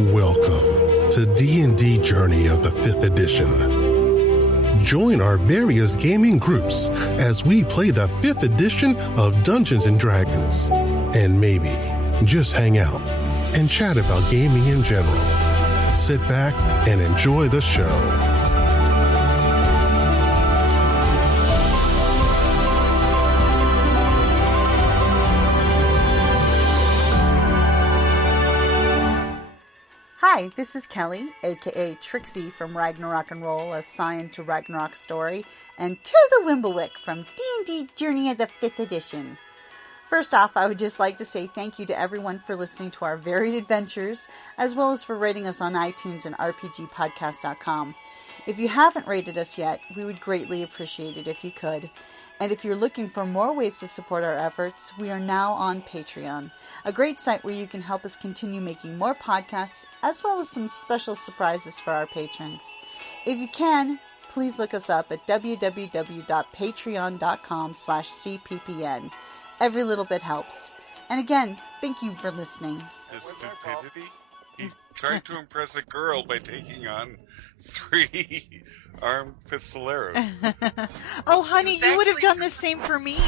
Welcome to D&D Journey of the 5th edition. Join our various gaming groups as we play the 5th edition of Dungeons & Dragons. And maybe just hang out and chat about gaming in general. Sit back and enjoy the show. Hi, this is Kelly, aka Trixie from Ragnarok and Roll, assigned to Ragnarok Story, and Tilda Wimblewick from D&D Journey of the 5th edition. First off, I would just like to say thank you to everyone for listening to our varied adventures, as well as for rating us on iTunes and RPGpodcast.com. If you haven't rated us yet, we would greatly appreciate it if you could. And if you're looking for more ways to support our efforts, we are now on Patreon, a great site where you can help us continue making more podcasts, as well as some special surprises for our patrons. If you can, please look us up at www.patreon.com/cppn. Every little bit helps. And again, thank you for listening. His stupidity? He tried to impress a girl by taking on 3 armed pistoleros. Oh, honey, you would have done the same for me.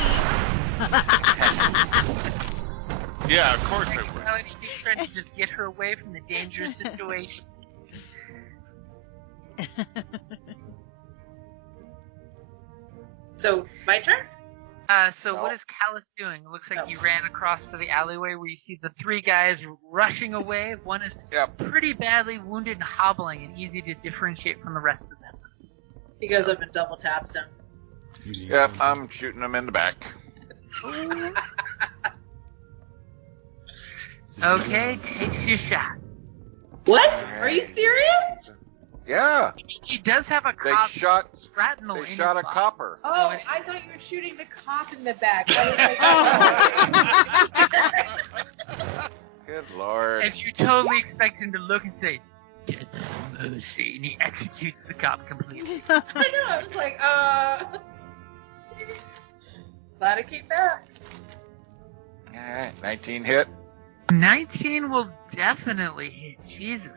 Yeah, of course I would. He's trying to just get her away from the dangerous situation. So, my turn? What is Callus doing? It looks like he ran across to the alleyway where you see the 3 guys rushing away. One is pretty badly wounded and hobbling and easy to differentiate from the rest of them. He goes up and double taps him. Yep, I'm shooting him in the back. Okay, takes your shot. What? Are you serious? Yeah. He does have a They cop shot shrapnel in a his body. copper. Oh, I thought you were shooting the cop in the back. I was like, Good lord. As you totally expect him to look and say, "Death mercy," and he executes the cop completely. I know, I was like, glad I came back. 19 hit. 19 will definitely hit. Jesus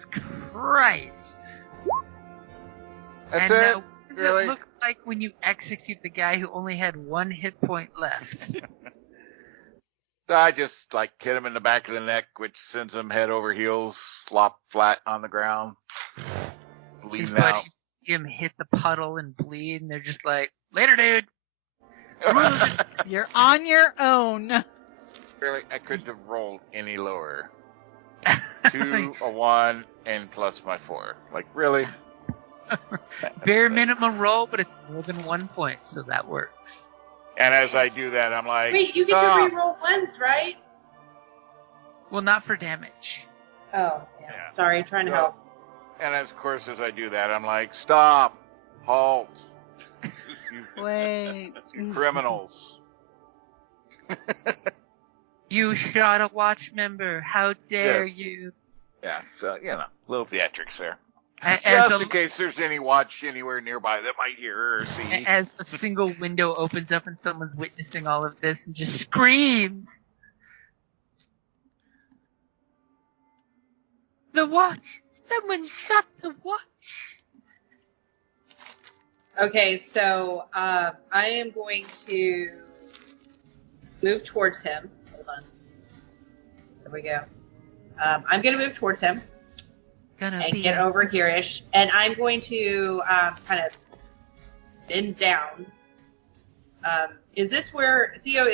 Christ. That's and it? what does Really? it look like when you execute the guy who only had 1 hit point left? I just, hit him in the back of the neck, which sends him head over heels, flop flat on the ground, His bleeding out. buddies see him hit the puddle and bleed, and they're just like, "Later, dude." You're on your own. Really, I couldn't have rolled any lower. 2, a 1, and plus my 4. Really? Bare minimum roll, but it's more than 1 point, so that works. And as I do that, I'm like, Wait, you get stop. to reroll ones, right? Well, not for damage. Oh, yeah. Sorry, trying to help. And of course, as I do that, I'm like, stop, halt, Wait. you criminals. You shot a watch member. How dare Yes. you? Yeah, so, little theatrics there. As Just in case there's any watch anywhere nearby that might hear or see. as a single window opens up and someone's witnessing all of this and just screams. The watch! Someone shot the watch! Okay, so I am going to move towards him. Hold on. There we go. I'm going to move towards him and get over here-ish. And I'm going to kind of bend down. Is this where Theo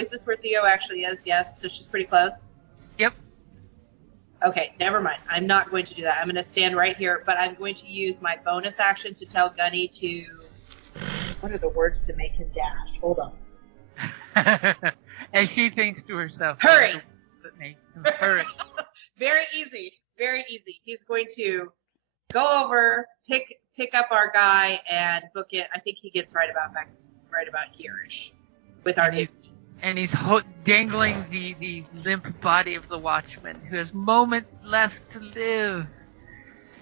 actually is? Yes, so she's pretty close? Yep. Okay, never mind. I'm not going to do that. I'm going to stand right here, but I'm going to use my bonus action to tell Gunny to... What are the words to make him dash? Hold on. As she thinks to herself, Hurry! Hurry. Very easy. Very easy. He's going to go over, pick up our guy, and book it. I think he gets right about here-ish with our dude. And he's dangling the limp body of the watchman who has moments left to live.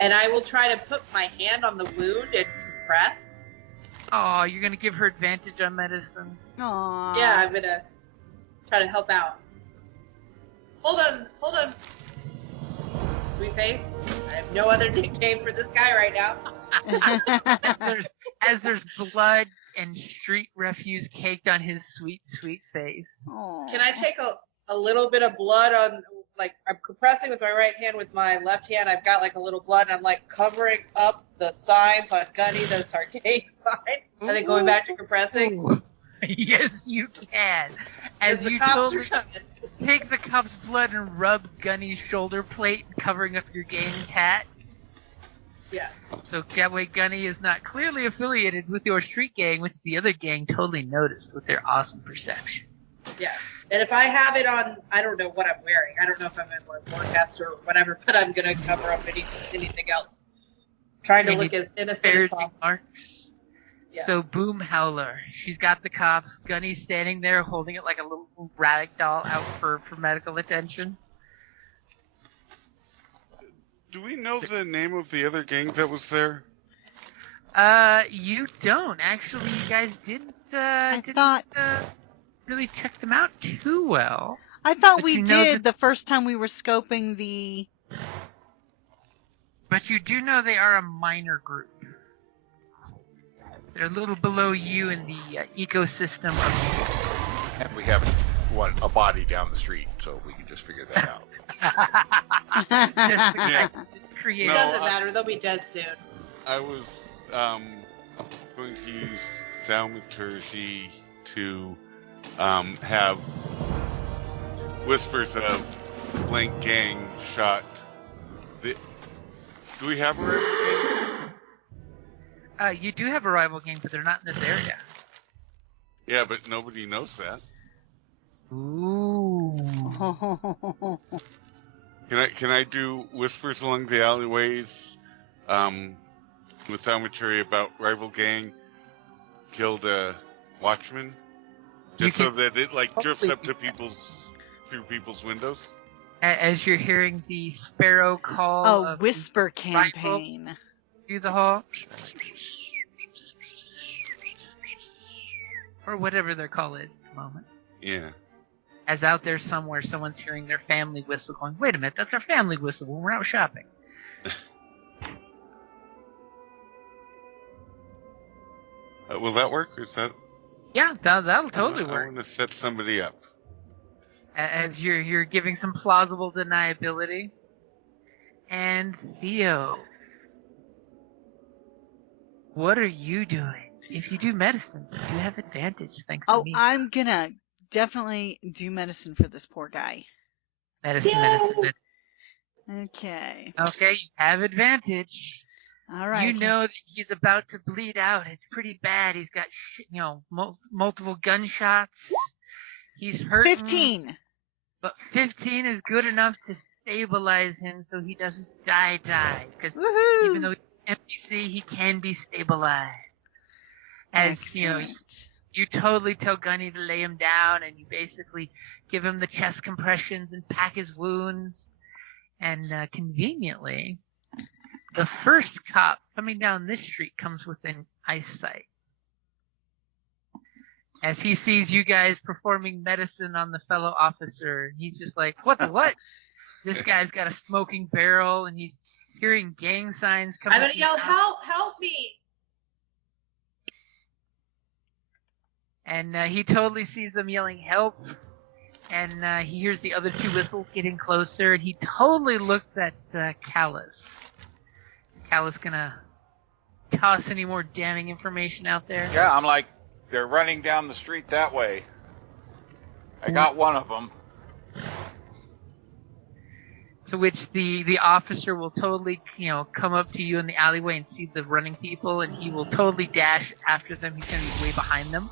And I will try to put my hand on the wound and compress. Oh, you're going to give her advantage on medicine? Aww. Yeah, I'm going to try to help out. Hold on. sweet face. I have no other nickname for this guy right now. as there's blood and street refuse caked on his sweet, sweet face. Aww. Can I take a little bit of blood on, like, I'm compressing with my right hand, with my left hand I've got like a little blood, and I'm like covering up the signs on Gunny that's our gang sign, and then going back to compressing? Ooh. Yes, you can. As the you cops totally are coming. take the cop's blood and rub Gunny's shoulder plate, covering up your gang tat. Yeah. So that way Gunny is not clearly affiliated with your street gang, which the other gang totally noticed with their awesome perception. Yeah. And if I have it on, I don't know what I'm wearing. I don't know if I'm in my forecast or whatever, but I'm going to cover up anything else. Trying to look as innocent as possible. Marks. Yeah. So Boom Howler, she's got the cop. Gunny's standing there holding it like a little rag doll out for medical attention. Do we know the name of the other gang that was there? You don't. Actually, you guys didn't really check them out too well. I thought But we you know did the first time we were scoping the... But you do know they are a minor group. They're a little below you in the ecosystem of... And we have a body down the street, so we can just figure that out. Just the Yeah. creative. It doesn't matter. They'll be dead soon. I was going to use thaumaturgy to have whispers of blank gang shot. Do we have a rival gang? You do have a rival gang, but they're not in this area. Yeah, but nobody knows that. Ooh. Can I do whispers along the alleyways with thaumaturgy about rival gang killed a watchman? Just so that it drifts up to through people's windows? As you're hearing the sparrow call of whisper campaign. through the hall. Or whatever their call is at the moment. Yeah. As out there somewhere, someone's hearing their family whistle going, wait a minute, that's our family whistle when we're out shopping. Will that work? Or is that... Yeah, that'll totally I work. want to set somebody up. As you're giving some plausible deniability. And Theo, what are you doing? If you do medicine, you have advantage thanks to me. I'm gonna definitely do medicine for this poor guy. Medicine. Okay. Okay, you have advantage. All right. You know that he's about to bleed out. It's pretty bad. He's got, multiple gunshots. He's hurting. 15. But 15 is good enough to stabilize him so he doesn't die. Because even though he's NPC, he can be stabilized. As, you totally tell Gunny to lay him down, and you basically give him the chest compressions and pack his wounds. And conveniently, the first cop coming down this street comes within eyesight. As he sees you guys performing medicine on the fellow officer, he's just like, what the what? This guy's got a smoking barrel, and he's hearing gang signs coming. I'm going to yell, help me! And he totally sees them yelling help, and he hears the other two whistles getting closer, and he totally looks at Callus. Is Callus gonna toss any more damning information out there? Yeah, I'm like, they're running down the street that way. I got one of them. To which the officer will totally, come up to you in the alleyway and see the running people, and he will totally dash after them. He's going to be way behind them.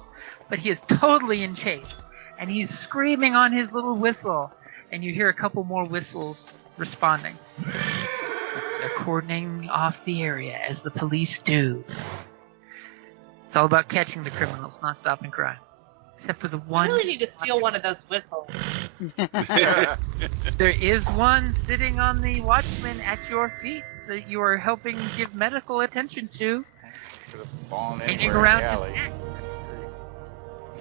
But he is totally in chase, and he's screaming on his little whistle, and you hear a couple more whistles responding. They're cordoning off the area, as the police do. It's all about catching the criminals, not stopping crime. Except for the one... I really need to steal one of those whistles. There is one sitting on the watchman at your feet that you are helping give medical attention to. Hanging around his neck.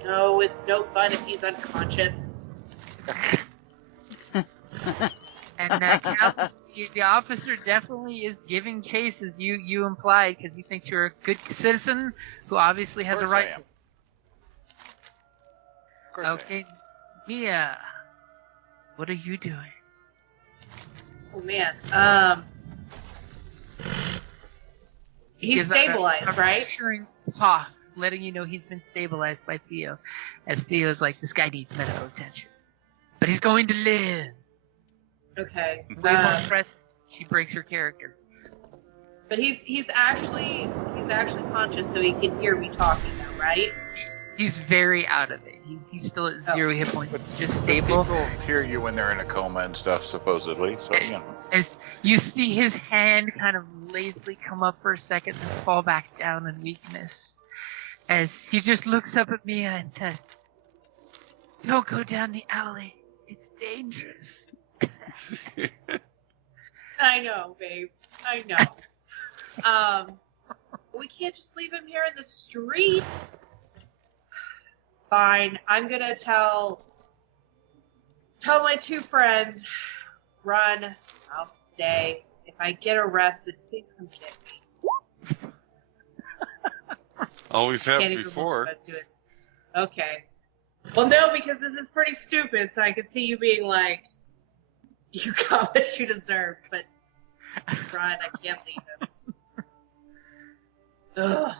No, it's no fun if he's unconscious. And Callus, the officer definitely is giving chase as you implied because he thinks you're a good citizen who obviously has a Of course right. I am. Of course I am. Okay, Mia, what are you doing? Oh man. He's Gives a stabilized, right? reassuring cough, letting you know he's been stabilized by Theo. As Theo's like, this guy needs medical attention, but he's going to live. Okay. Way more impressive. She breaks her character. But he's actually conscious, so he can hear me talking now, right? He's very out of it. He's still at 0 hit points. It's just stable. People hear you when they're in a coma and stuff, supposedly. So you know. As you see his hand kind of lazily come up for a second and fall back down in weakness. As he just looks up at Mia and says, "Don't go down the alley. It's dangerous." I know, babe. I know. We can't just leave him here in the street. Fine. I'm gonna tell my 2 friends, run. I'll stay. If I get arrested, please come get me. Always have Can't even before. remember how to do it. Okay. Well, no, because this is pretty stupid, so I could see you being like, you got what you deserve, but run, I can't leave him. Ugh.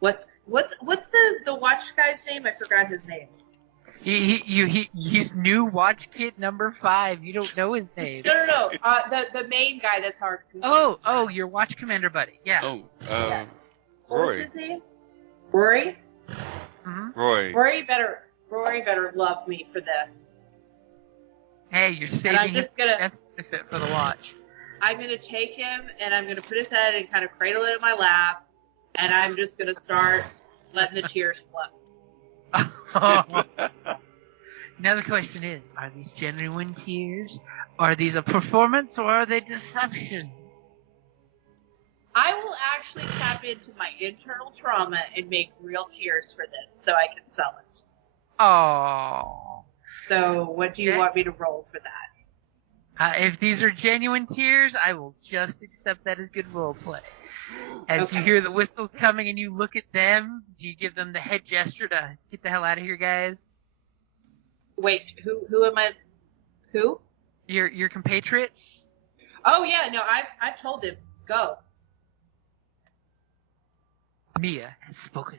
What's the watch guy's name? I forgot his name. He's new watch kit number 5. You don't know his name. No. The main guy that's our. Oh, your watch commander buddy. Yeah. Oh, What was Roy. his name? Rory. Mm-hmm. Roy. Rory better love me for this. Hey, you're saving I'm just his gonna- death benefit for the watch. I'm gonna take him and I'm gonna put his head and kind of cradle it in my lap, and I'm just gonna start letting the tears flow. Now the question is, are these genuine tears? Are these a performance or are they deception? I will actually tap into my internal trauma and make real tears for this so I can sell it. Oh. So what do you Okay. want me to roll for that? If these are genuine tears, I will just accept that as good roleplay. As you Okay. hear the whistles coming and you look at them, do you give them the head gesture to get the hell out of here, guys? Wait, who am I? Who? Your compatriot? Oh yeah, no, I've told him, go. Mia has spoken.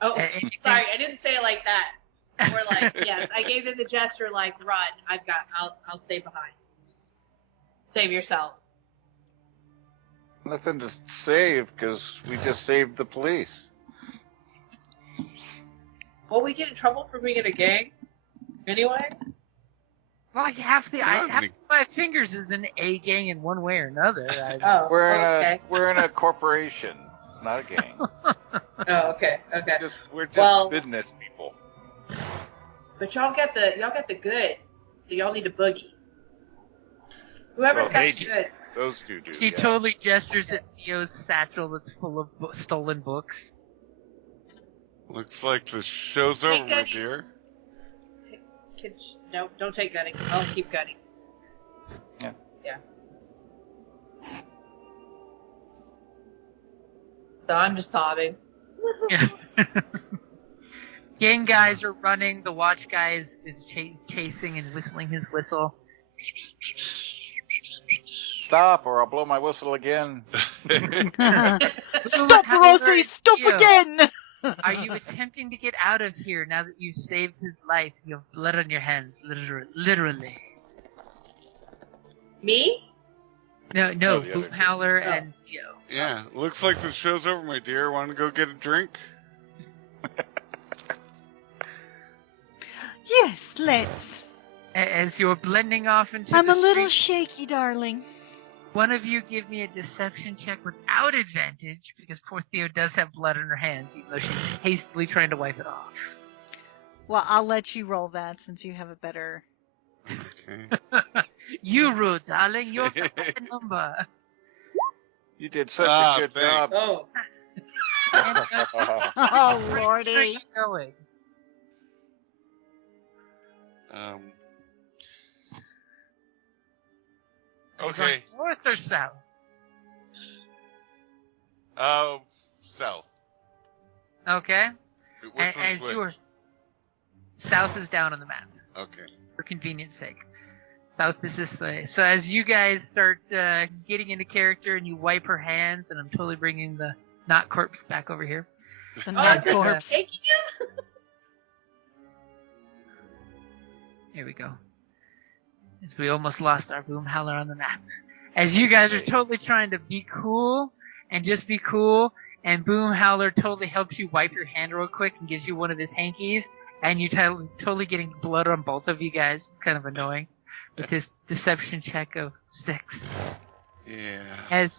Oh, And- sorry, I didn't say it like that. Or like, yes, I gave them the gesture like, run. I'll stay behind. Save yourselves. Nothing to save because we just saved the police. Will we get in trouble for being in a gang? Anyway? Like half Yeah, my fingers is an A gang in one way or another. Oh, We're in okay. we're in a corporation, not a gang. Oh, okay. We're just Well- business people. But y'all get the goods, so y'all need to boogie. Whoever's Well, got they the do. goods. Those two do. She yeah. totally gestures at Theo's satchel that's full of stolen books. Looks like the show's over, my Goody. dear. No, don't take gunning. I'll keep gunning. Yeah. Yeah. So I'm just sobbing. Gang guys are running. The watch guy is chasing and whistling his whistle. Stop, or I'll blow my whistle again. Stop, Rosie! Stop Theo, again! Are you attempting to get out of here now that you've saved his life? You have blood on your hands, literally. Me? No, Oh, the other Boom Howler Oh. and Theo. Yeah, looks like the show's over, my dear. Want to go get a drink? Yes, let's. As you're blending off into I'm the a little street, shaky, darling. one of you give me a deception check without advantage, because poor Theo does have blood on her hands, even though she's hastily trying to wipe it off. Well, I'll let you roll that since you have a better. Okay. You rule, darling. You're the fucking number. You did such Ah, a good thanks. job. Oh. And, Oh, where are Lordy. you going? Okay. North or south? South. Okay. Which And one's as which? you are, south is down on the map Okay. for convenience sake. South is this way. So as you guys start getting into character and you wipe her hands, and I'm totally bringing the not corpse back over here. The Oh, it's Go like ahead. taking him? Here we go. As we almost lost our boom howler on the map. As you guys are totally trying to be cool and just be cool, and boom howler totally helps you wipe your hand real quick and gives you one of his hankies, and you're totally getting blood on both of you guys. It's kind of annoying with his deception check of 6. Yeah. As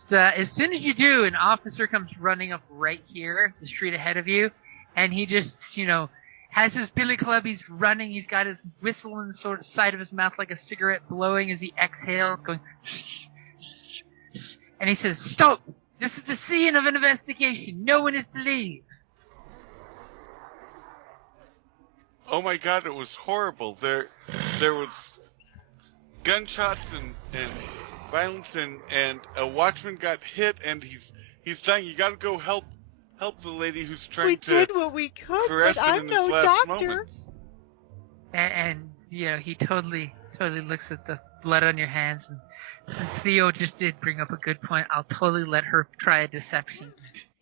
soon as you do, an officer comes running up right here, the street ahead of you, and he just, has his billy club. He's running. He's got his whistle in the sort of side of his mouth like a cigarette blowing as he exhales, going, shh, shh, shh. And he says, "Stop! This is the scene of an investigation. No one is to leave." Oh my God! It was horrible. There was gunshots and violence, and a watchman got hit, and he's dying. You got to go help the lady who's trying We to did what we could, caress but him I'm in no his last doctor. moments. And he totally looks at the blood on your hands. And since Theo just did bring up a good point, I'll totally let her try a deception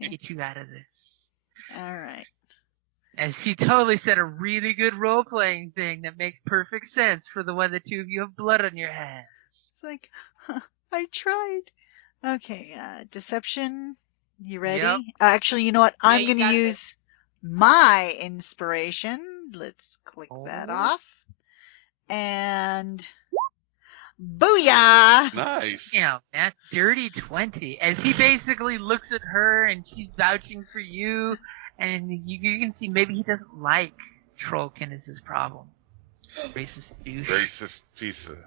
to get you out of this. All right. As she totally said a really good role-playing thing that makes perfect sense for the one the two of you have blood on your hands. It's like, I tried. Okay, deception. You ready? Yep. Actually, you know what? Yeah, I'm you going to got use this. my inspiration. Let's click that Oh. off. And booyah! Nice. That dirty 20. As he basically looks at her and she's vouching for you, and you can see maybe he doesn't like Trollkin is his problem. Racist douche. Racist piece of.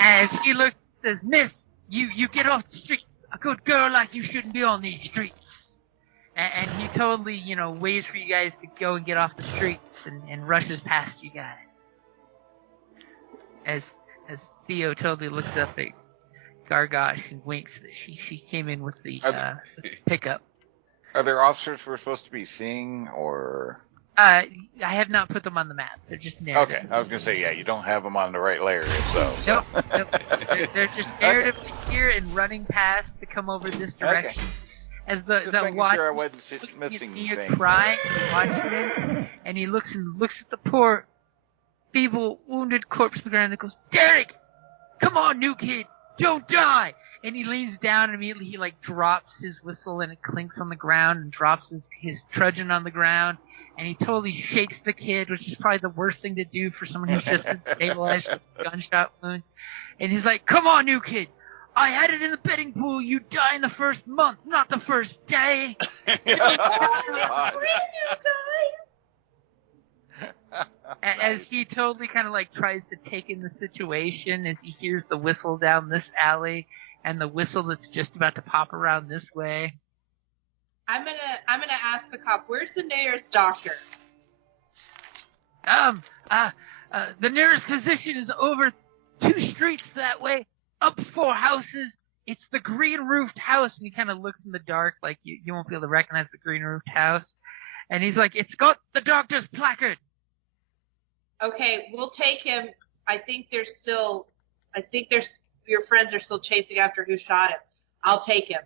As he looks and says, "Miss, you get off the streets. A good girl like you shouldn't be on these streets." And he totally, waits for you guys to go and get off the streets and rushes past you guys. As Theo totally looks up at Gargosh and winks that she came in with the pickup. Are there officers we're supposed to be seeing, or? I have not put them on the map. They're just narrative. Okay, I was gonna say, yeah, you don't have them on the right layer, if so. Nope. They're just narratively here and running past to come over this direction. As the Just making watchman sure I wasn't looking at missing Theo anything. crying, the watchman, and he looks at the poor, feeble, wounded corpse on the ground and goes, "Derek, come on, new kid, don't die!" And he leans down and immediately he drops his whistle and it clinks on the ground and drops his trudgeon on the ground. And he totally shakes the kid, which is probably the worst thing to do for someone who's just been stabilized with gunshot wounds. And he's like, "Come on, new kid. I had it in the betting pool. You die in the first month, not the first day." As he totally kind of tries to take in the situation as he hears the whistle down this alley and the whistle that's just about to pop around this way. I'm gonna ask the cop, where's the nearest doctor? The nearest physician is over 2 streets that way, up 4 houses. It's the green roofed house. And he kind of looks in the dark, like you won't be able to recognize the green roofed house. And he's like, "It's got the doctor's placard." Okay, we'll take him. I think your friends are still chasing after who shot him. I'll take him.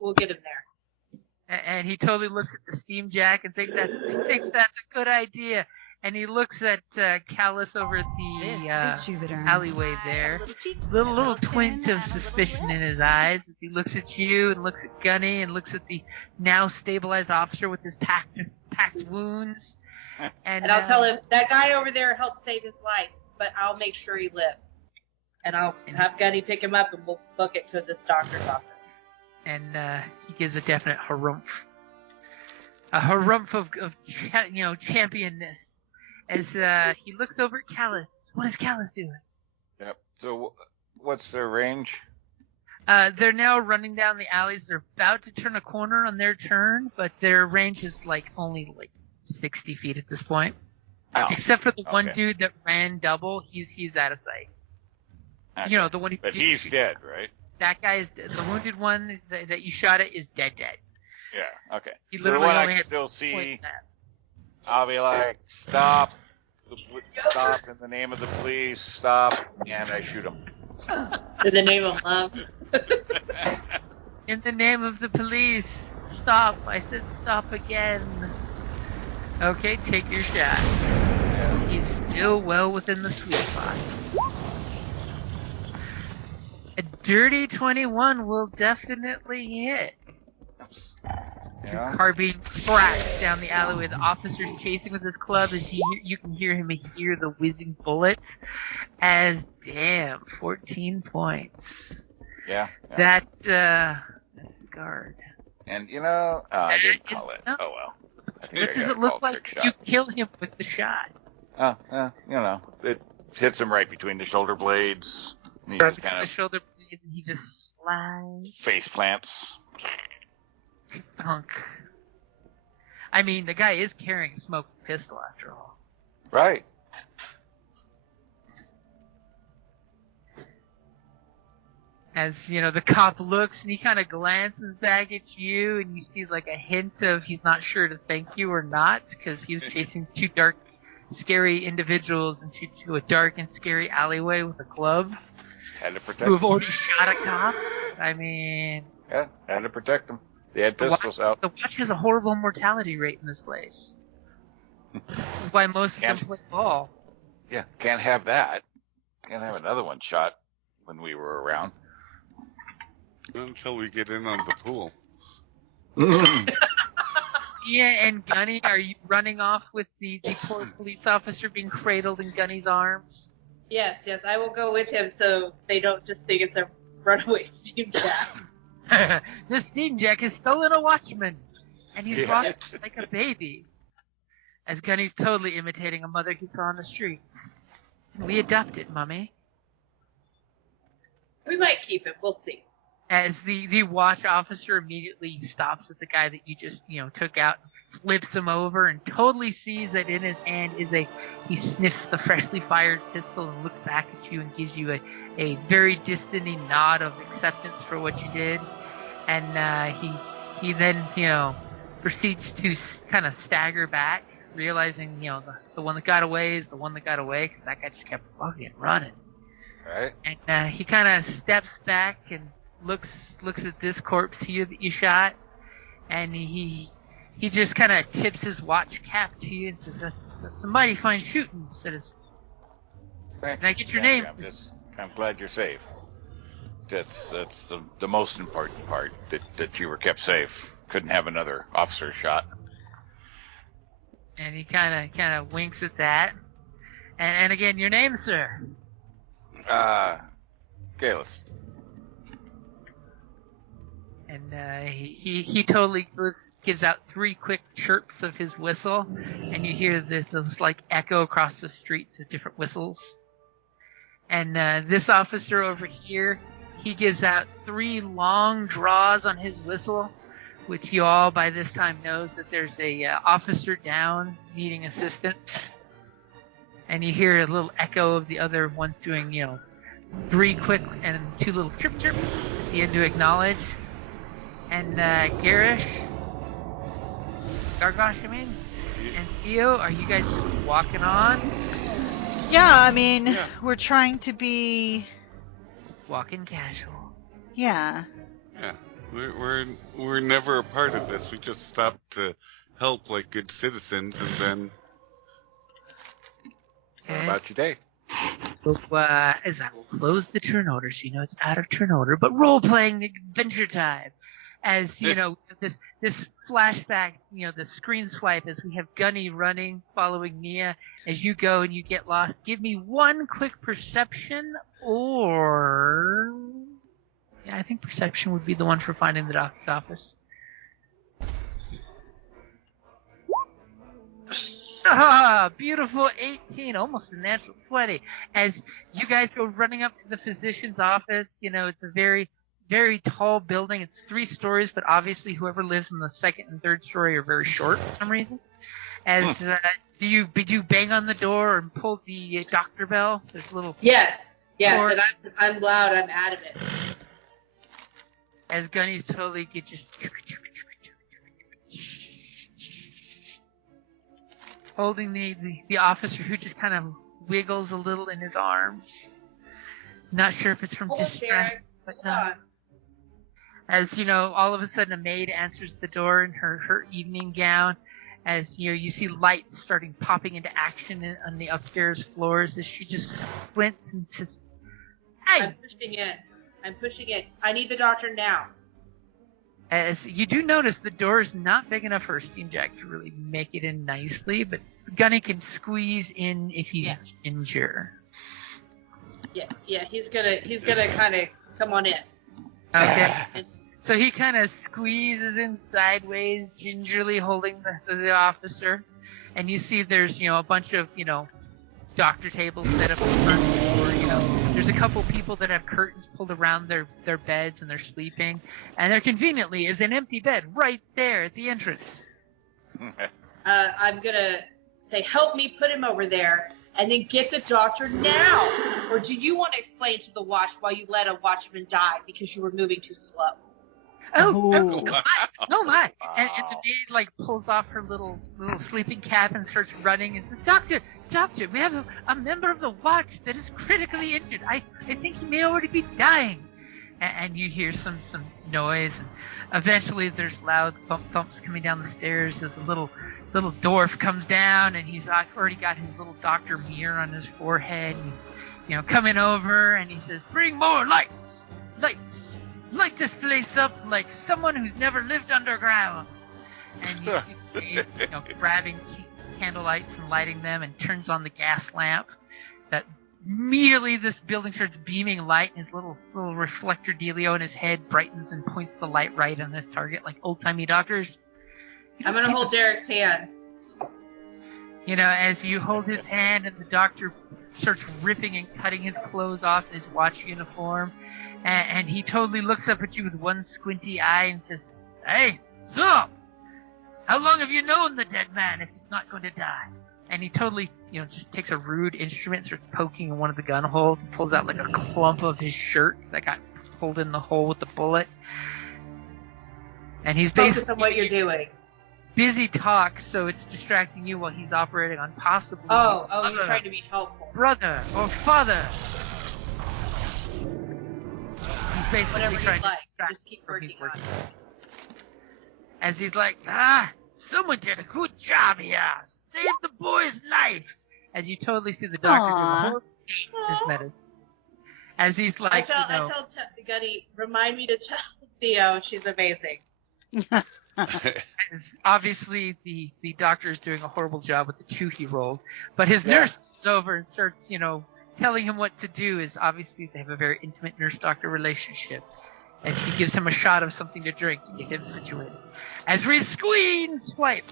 We'll get him there. And he totally looks at the steam jack and thinks that's a good idea. And he looks at Callus over at the alleyway there. Little twinge of suspicion in his eyes as he looks at you and looks at Gunny and looks at the now stabilized officer with his packed wounds. And I'll tell him, that guy over there helped save his life, but I'll make sure he lives. And I'll have Gunny pick him up and we'll book it to this doctor's office. And he gives a definite harumph. A harumph of championness. As he looks over at Callus. What is Callus doing? Yep. So, what's their range? They're now running down the alleys. They're about to turn a corner on their turn, but their range is only 60 feet at this point. Oh, Except for the one okay. dude that ran double, he's out of sight. You know, the one who But he's dead, right? That guy is the wounded one that you shot at is dead. Yeah. Okay. He So literally the one only I had can still 2 see, points left. I'll be like, stop in the name of the police, stop, and I shoot him. In the name of love. In the name of the police, stop! I said stop again. Okay, take your shot. He's still well within the sweet spot. A dirty 21 will definitely hit. Your carbine cracks down the alleyway. The officer's chasing with his club as you can hear him hear the whizzing bullets. As damn, 14 points. Yeah. That's the guard. And I didn't call it. No. Oh well. I think What I does got it a look call like? trick shot. You kill him with the shot. It hits him right between the shoulder blades. And he Right just between kind the of shoulder blades, and he just slides. face plants. Thunk. I mean, the guy is carrying a smoke pistol after all. Right. As, the cop looks and he kind of glances back at you and you see like a hint of he's not sure to thank you or not because he was chasing 2 dark, scary individuals into a dark and scary alleyway with a club Had to protect who have them. already shot a cop. I mean... Yeah, had to protect them. They had pistols out. The watch has a horrible mortality rate in this place. This is why most of them play ball. Yeah, can't have that. Can't have another one shot when we were around. Until we get in on the pool. Yeah, and Gunny, are you running off with the poor police officer being cradled in Gunny's arms? Yes, I will go with him so they don't just think it's a runaway steam jack. This steam jack has stolen a watchman, and he's brought it like a baby. As Gunny's totally imitating a mother he saw on the streets. We adopt it, Mummy. We might keep it. We'll see. As the watch officer immediately stops with the guy that you just, took out, flips him over, and totally sees that in his hand is he sniffs the freshly fired pistol and looks back at you and gives you a very distant nod of acceptance for what you did. And he then, proceeds to kind of stagger back, realizing, the one that got away is the one that got away, because that guy just kept fucking running. Right. And he kind of steps back and looks at this corpse here that you shot, and he just kind of tips his watch cap to you and says, "That's some mighty fine shooting." Says, "Can I get your name?" I'm glad you're safe. That's the most important part, that you were kept safe. Couldn't have another officer shot. And he kind of winks at that. And again, your name, sir? Galus. And he totally gives out 3 quick chirps of his whistle, and you hear this like echo across the streets of different whistles. And this officer over here, he gives out 3 long draws on his whistle, which you all by this time knows that there's a officer down needing assistance. And you hear a little echo of the other ones doing, 3 quick and 2 little chirp chirps at the end to acknowledge. And Garish, Gargosh, and Theo, are you guys just walking on? Yeah, I mean, we're trying to be... Walking casual. Yeah. Yeah, we're never a part of this. We just stopped to help like good citizens, and then. What about your day? So, as I will close the turn order, so you know it's out of turn order, but role-playing adventure time. As, this flashback, the screen swipe as we have Gunny running, following Nia. As you go and you get lost, give me 1 quick perception, or... Yeah, I think perception would be the one for finding the doctor's office. Ah, beautiful 18, almost a natural 20. As you guys go running up to the physician's office, it's a very, very tall building. It's 3 stories, but obviously whoever lives in the 2nd and 3rd story are very short for some reason. Do you bang on the door and pull the doctor bell? There's a little... Yes. Yes, Or- and I'm loud. I'm adamant. As Gunny's totally just holding the officer, who just kind of wiggles a little in his arms. Not sure if it's from Hold on, distress, Derek. but Hold on. as all of a sudden a maid answers the door in her evening gown. As you see lights starting popping into action on the upstairs floors as she just squints and says, "Hey!" I'm pushing in. I need the doctor now. As you do notice, the door is not big enough for a steam jack to really make it in nicely, but Gunny can squeeze in if he's injured. Yeah. He's gonna kind of come on in. Okay. So he kind of squeezes in sideways, gingerly holding the officer, and you see there's a bunch of doctor tables set up in front of the door. There's a couple people that have curtains pulled around their beds and they're sleeping, and there conveniently is an empty bed right there at the entrance. I'm gonna say, help me put him over there, and then get the doctor now. Or do you want to explain to the watch why you let a watchman die because you were moving too slow? Oh my! And the maid pulls off her little sleeping cap and starts running and says, Doctor, we have a member of the watch that is critically injured. I think he may already be dying. And you hear some noise, and eventually there's loud thumps coming down the stairs as the little dwarf comes down, and he's already got his little doctor mirror on his forehead. He's coming over, and he says, "Bring more lights. Light this place up like someone who's never lived underground." And you see grabbing candlelights and lighting them, and turns on the gas lamp. That immediately this building starts beaming light, and his little reflector dealio in his head brightens and points the light right on his target like old-timey doctors. I'm gonna hold Derek's hand. As you hold his hand, and the doctor starts ripping and cutting his clothes off in his watch uniform. And he totally looks up at you with one squinty eye and says, "Hey, so, how long have you known the dead man if he's not going to die?" And he totally, just takes a rude instrument, starts poking in one of the gun holes, and pulls out a clump of his shirt that got pulled in the hole with the bullet. And he's Focus basically on what you're doing. busy talk, so it's distracting you while he's operating on possibly Oh, you're trying to be helpful. brother or father. He's basically Whatever trying you to like. distract Just keep you from his working on it. As he's like, someone did a good job here. Saved the boy's life. As you totally see the doctor do the whole his medicine. As he's like, I tell Gunny, remind me to tell Theo she's amazing. as obviously the doctor is doing a horrible job with the 2 he rolled, but his nurse comes over and starts, telling him what to do. Is obviously they have a very intimate nurse-doctor relationship. And she gives him a shot of something to drink to get him situated. As we swipe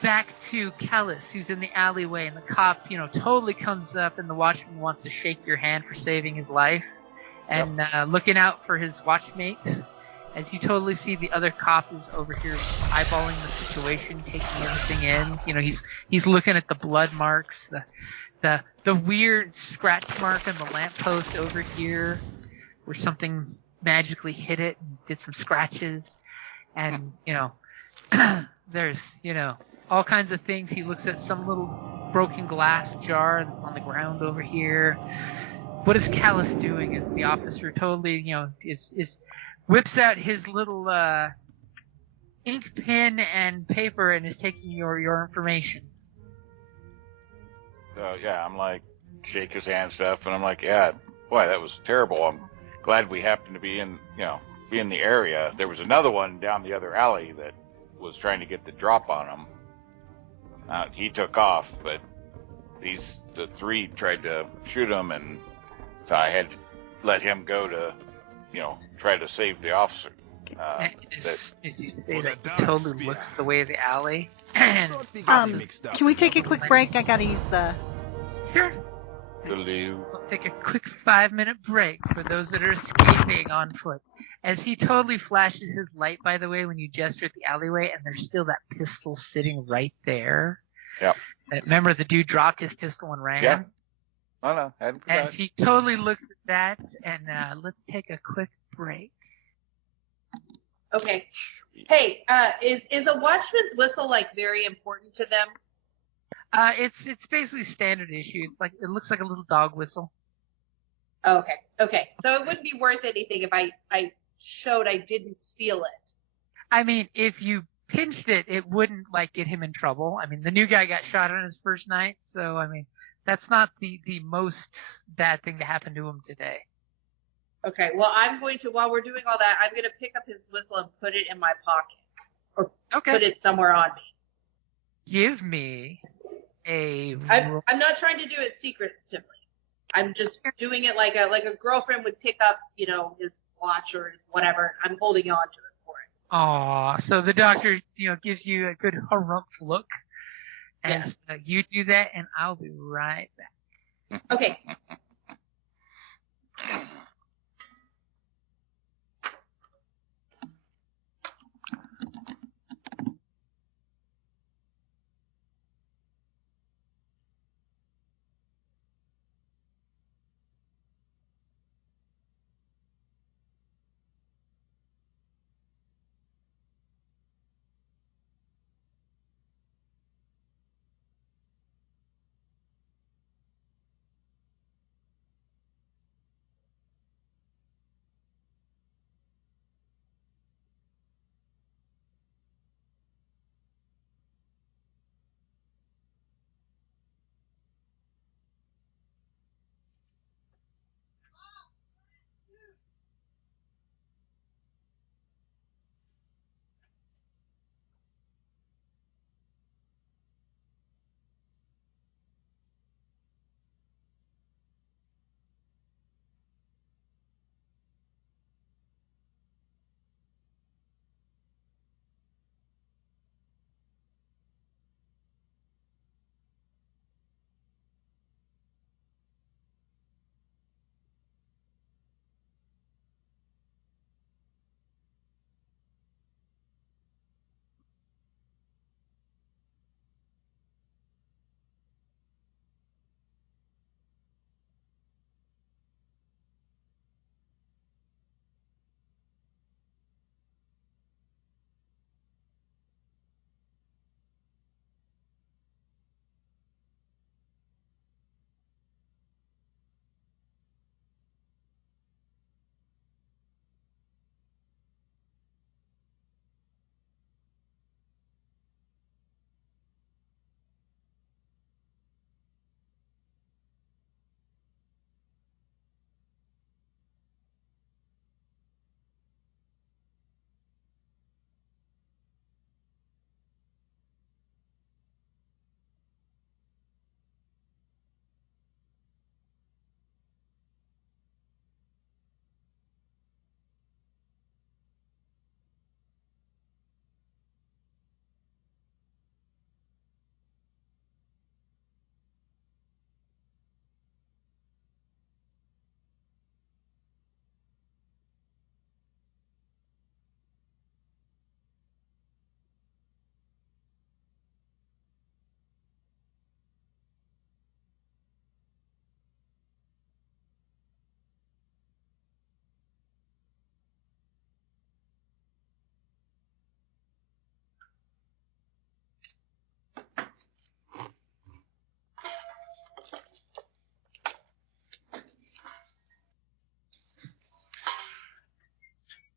back to Callus, who's in the alleyway, and the cop, totally comes up, and the watchman wants to shake your hand for saving his life, and looking out for his watchmates. As you totally see the other cop is over here eyeballing the situation, taking everything in. He's looking at the blood marks, the weird scratch mark on the lamppost over here, where something magically hit it and did some scratches, and there's all kinds of things. He looks at some little broken glass jar on the ground over here. What is Callus doing? Is the officer totally is whips out his little ink pen and paper and is taking your information. I'm like, shake his hand stuff, and I'm like, yeah, boy, that was terrible. I'm glad we happened to be in the area. There was another one down the other alley that was trying to get the drop on him. He took off, but the 3 tried to shoot him, and so I had to let him go to, try to save the officer. As you say that, he totally looks the way of the alley. And Can we take a quick break? I gotta use the... Sure. We'll take a quick 5-minute break for those that are escaping on foot. As he totally flashes his light, by the way, when you gesture at the alleyway, and there's still that pistol sitting right there. Yep. Remember the dude dropped his pistol and ran? Yeah. Oh no, hadn't And forgot. he totally looks at that, and let's take a quick break. Okay. Hey, is a watchman's whistle like very important to them? It's basically standard issue. It's like it looks like a little dog whistle. Okay. Okay. So it wouldn't be worth anything if I showed I didn't steal it. I mean, if you pinched it, it wouldn't like get him in trouble. I mean, the new guy got shot on his first night, so I mean, that's not the most bad thing to happen to him today. Okay. Well, while we're doing all that, I'm going to pick up his whistle and put it in my pocket. Or Okay. put it somewhere on me. Give me a. I'm not trying to do it secretively. I'm just doing it like a girlfriend would pick up, his watch or his whatever. I'm holding on to it for it. Aw, so the doctor, gives you a good harumph look. And you do that, and I'll be right back. Okay.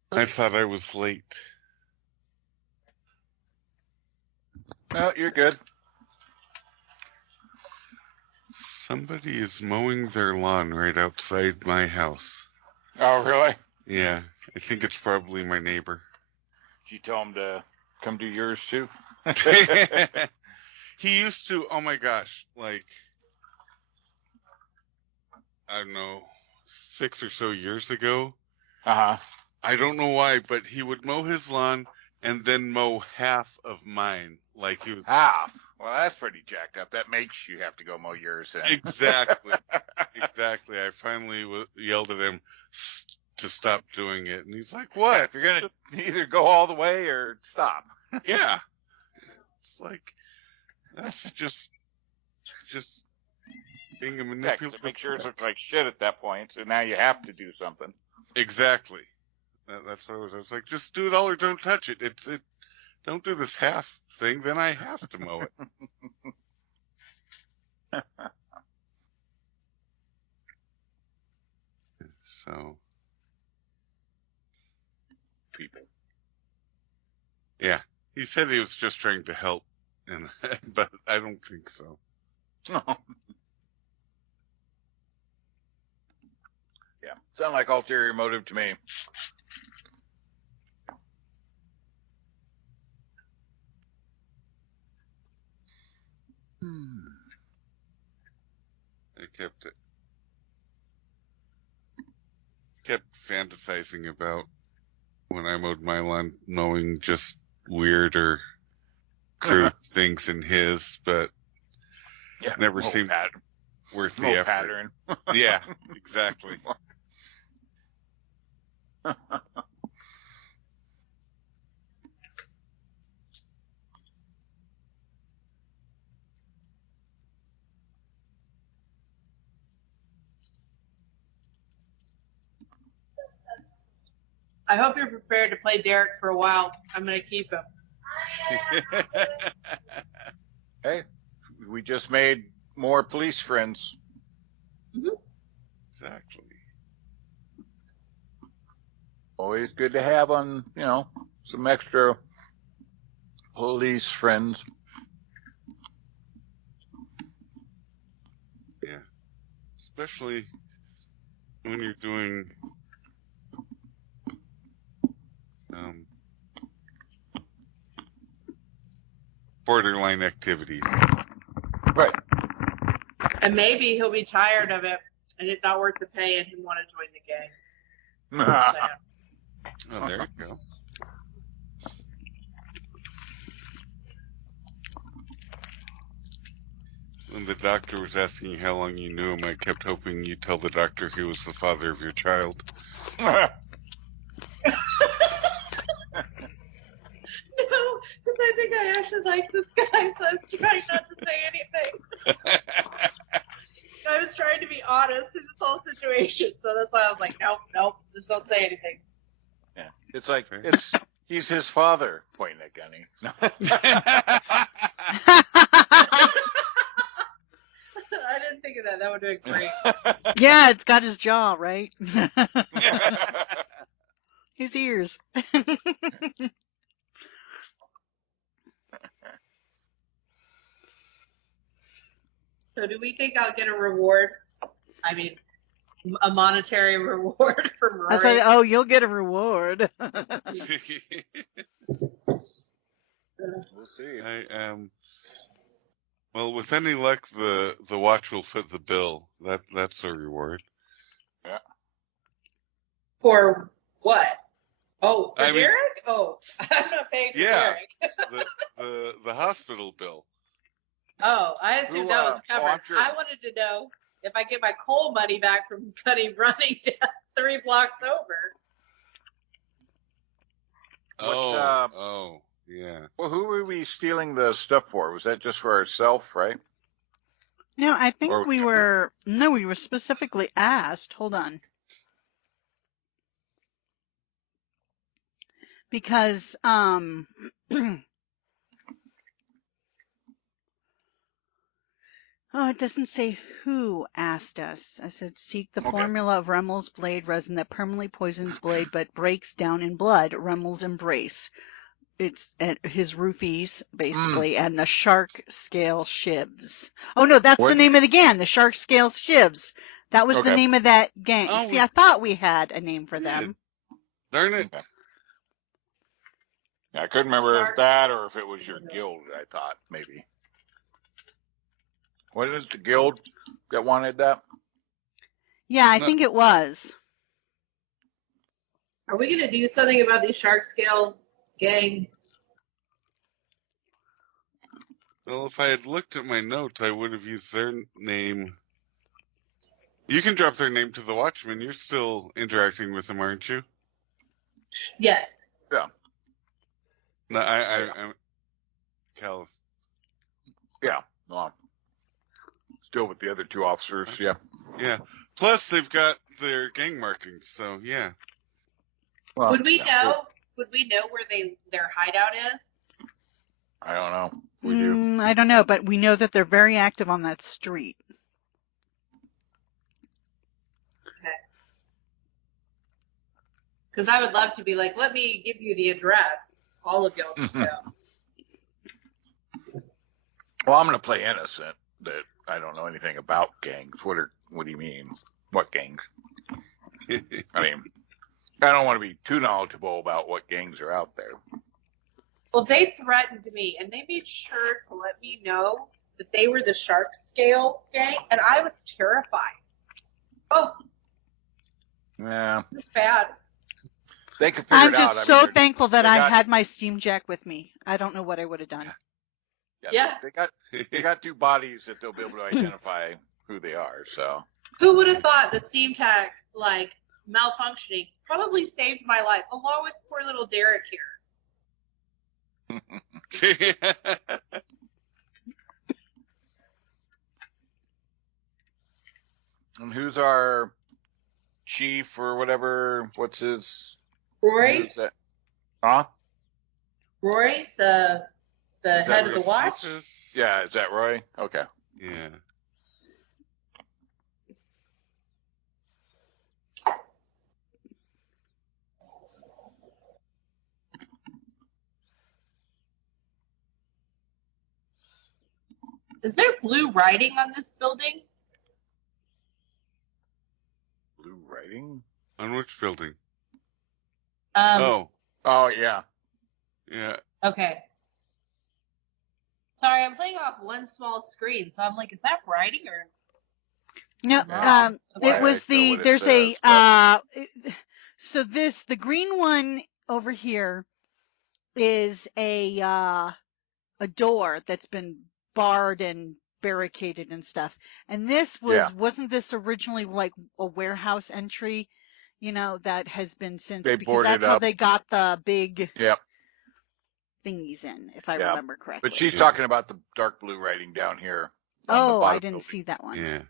I thought I was late. No, you're good. Somebody is mowing their lawn right outside my house. Oh, really? Yeah, I think it's probably my neighbor. Did you tell him to come do yours too? He used to, oh my gosh, like, I don't know, 6 or so years ago. Uh-huh. I don't know why, but he would mow his lawn and then mow half of mine. Like he was. Half? Well, that's pretty jacked up. That makes you have to go mow yours then. Exactly. Exactly. I finally yelled at him to stop doing it. And he's like, what? If you're going to either go all the way or stop. Yeah. It's like, that's just being a Yeah, 'cause manipulative. it makes yours look like shit at that point, so now you have to do something. Exactly. That's what I was like, just do it all or don't touch it. Don't do this half thing, then I have to mow it. So, people. Yeah, he said he was just trying to help, but I don't think so. Yeah, sound like ulterior motive to me. I kept fantasizing about when I mowed my lawn, knowing just weird or crude things in his, but Yeah, never seemed worth the effort. pattern. Yeah, exactly. I hope you're prepared to play Derek for a while. I'm going to keep him. Hey, we just made more police friends. Exactly. Always good to have on, some extra police friends. Yeah. Especially when you're doing borderline activities. Right. And maybe he'll be tired of it and it's not worth the pay and he'll want to join the gang. Oh, there you go. When the doctor was asking you how long you knew him, I kept hoping you'd tell the doctor he was the father of your child. No, because I think I actually like this guy, so I was trying not to say anything. I was trying to be honest in this whole situation, so that's why I was like, nope, just don't say anything. Yeah, it's like he's his father, pointing at Gunny. I didn't think of that. That would have been great. Yeah, it's got his jaw, right? His ears. So do we think I'll get a reward? I mean, a monetary reward from Rory? I said, oh, you'll get a reward. We'll see. Well, with any luck, the watch will fit the bill. That's a reward. Yeah. For what? Oh, for I mean- Derek? Oh, I'm not paying for Yeah. Derek. The hospital bill. Oh, I assumed that was covered. I'm sure. I wanted to know if I get my coal money back from Cuddy running down 3 blocks over. Oh, yeah. Well, who were we stealing the stuff for? Was that just for ourselves, right? No, I think Or- we were specifically asked. Hold on. Because, oh, it doesn't say who asked us. I said, seek the formula of Remmel's blade resin that permanently poisons blade but breaks down in blood. Remmel's embrace. It's at his roofies, basically, and the shark scale shivs. Oh no, that's the name of the gang, the shark scale shivs. That was the name of that gang. Oh, See, I thought we had a name for them. Darn it. Okay. Yeah, I couldn't remember if that or if it was your guild, I thought, maybe. What is the guild that wanted that? Yeah, I think it was. Are we going to do something about these shark scale gang? Well, if I had looked at my notes, I would have used their name. You can drop their name to the Watchman. You're still interacting with them, aren't you? Yes. Yeah. No, I'm Callus. Yeah. Well, Still with the other two officers, yeah. Yeah. Plus, they've got their gang markings, so yeah. Well, Would we yeah, know? Would we know where their hideout is? I don't know. We do. I don't know, but we know that they're very active on that street. Okay. Because I would love to be like, let me give you the address. All of y'all just go. Well, I'm going to play innocent. That I don't know anything about gangs. What do you mean? What gangs? I mean, I don't want to be too knowledgeable about what gangs are out there. Well, they threatened me, and they made sure to let me know that they were the Shark Scale gang, and I was terrified. Oh, Yeah, it's bad. they could figure I'm it out. just I so mean, thankful that they I got- had my steam jack with me. I don't know what I would have done. Yeah. They got two bodies that they'll be able to identify who they are. So Who would have thought the steam tech, like, malfunctioning probably saved my life, along with poor little Derek here. and who's our chief or whatever? What's his? Roy, Who's that? Huh? Roy, the that head of the Chief watch. is- Yeah, is that Roy? Okay. Yeah. Is there blue writing on this building? Blue writing? On which building? Um, Oh yeah. Yeah. Okay. Sorry, I'm playing off one small screen, so I'm like, is that writing or? No, Yeah. Okay. it was I know what it there's says, so the green one over here is a door that's been barred and barricaded and stuff. And this wasn't this originally like a warehouse entry, that has been since, They because boarded that's how up. they got the big Yep. thingies in, if I Yeah. remember correctly. But she's Yeah. talking about the dark blue writing down here. On the Oh, I bottom didn't building. see that one. Yeah.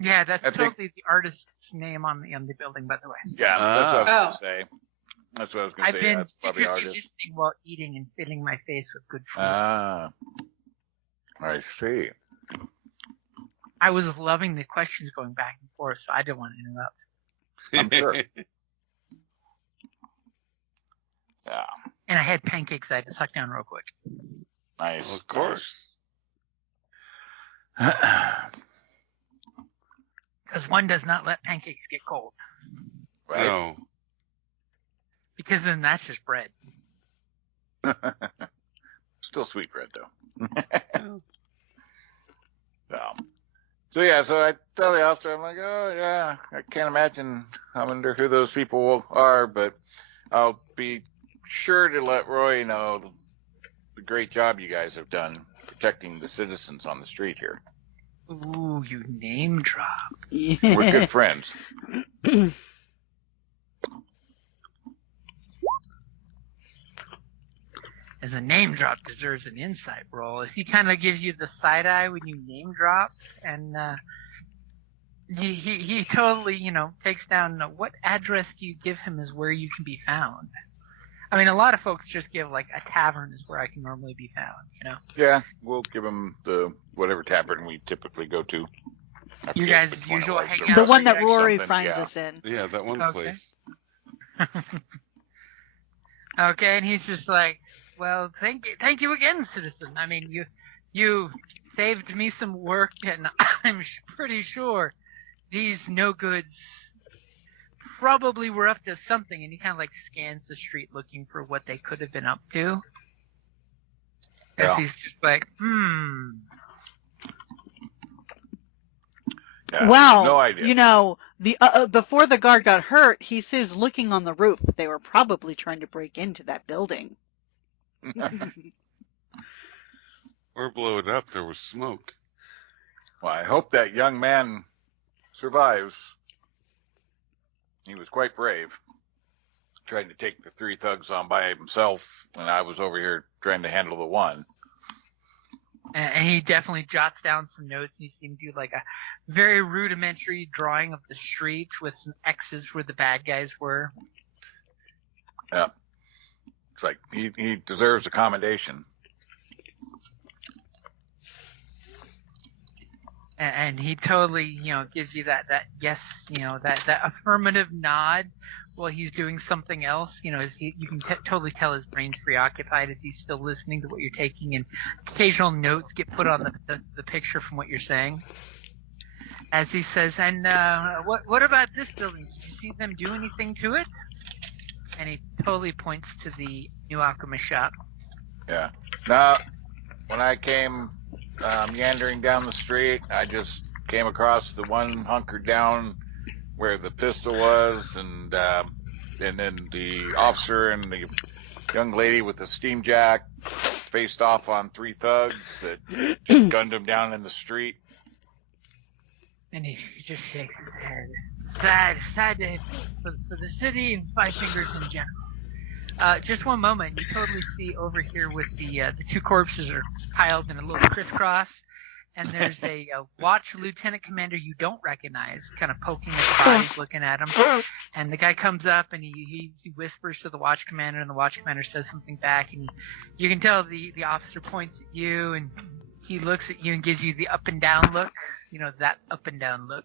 Yeah, that's I think- totally the artist's name on the building, by the way. Yeah, that's what I was Oh. going to say. That's what I was going to I've say. been That's probably secretly artist. listening while eating and filling my face with good food. Ah, I see. I was loving the questions going back and forth, so I didn't want to interrupt. I'm sure. Yeah, And I had pancakes I had to suck down real quick. nice. Well, of course. Because one does not let pancakes get cold. Right? No. Because then that's just bread. Still sweet bread though. So yeah, so I tell the officer, I'm like, oh yeah, I can't imagine. I wonder who those people are, but I'll be sure to let Roy know the great job you guys have done protecting the citizens on the street here. Ooh, you name drop. We're good friends. As a name drop deserves an insight roll. He kind of gives you the side eye when you name drop, and he totally takes down what address do you give him as where you can be found. I mean, a lot of folks just give like a tavern is where I can normally be found. Yeah, we'll give him the whatever tavern we typically go to. I You forget guys' which one it usual was. hangout? There The must one be that like Rory something, finds yeah. us in. Yeah, that one Okay. place. Okay, and he's just like, well, thank you again, citizen. I mean, you saved me some work, and I'm pretty sure these no-goods probably were up to something. And he kind of like scans the street looking for what they could have been up to. Yeah. He's just like, Yeah, Well, no idea. the before the guard got hurt, he says looking on the roof, they were probably trying to break into that building. Or blow it up. There was smoke. Well, I hope that young man survives. He was quite brave, trying to take the three thugs on by himself when I was over here trying to handle the one. And he definitely jots down some notes. And you see him do like a very rudimentary drawing of the street with some X's where the bad guys were. Yeah. It's like he deserves a commendation. And he totally, gives you that yes, that affirmative nod while he's doing something else. You can totally tell his brain's preoccupied as he's still listening to what you're taking, and occasional notes get put on the picture from what you're saying. As he says, and what about this building? Did you see them do anything to it? And he totally points to the new alchemist shop. Yeah. Now, when I came meandering down the street, I just came across the one hunkered down where the pistol was, and then the officer and the young lady with the steam jack faced off on 3 thugs that just gunned him down in the street. And he just shakes his head. Sad day for the city and Five Fingers in general. Just one moment. You totally see over here with the 2 corpses are piled in a little crisscross, and there's a watch lieutenant commander you don't recognize, kind of poking at the bodies, looking at him. And the guy comes up and he whispers to the watch commander, and the watch commander says something back, and you can tell the officer points at you, and he looks at you and gives you the up and down look, that up and down look.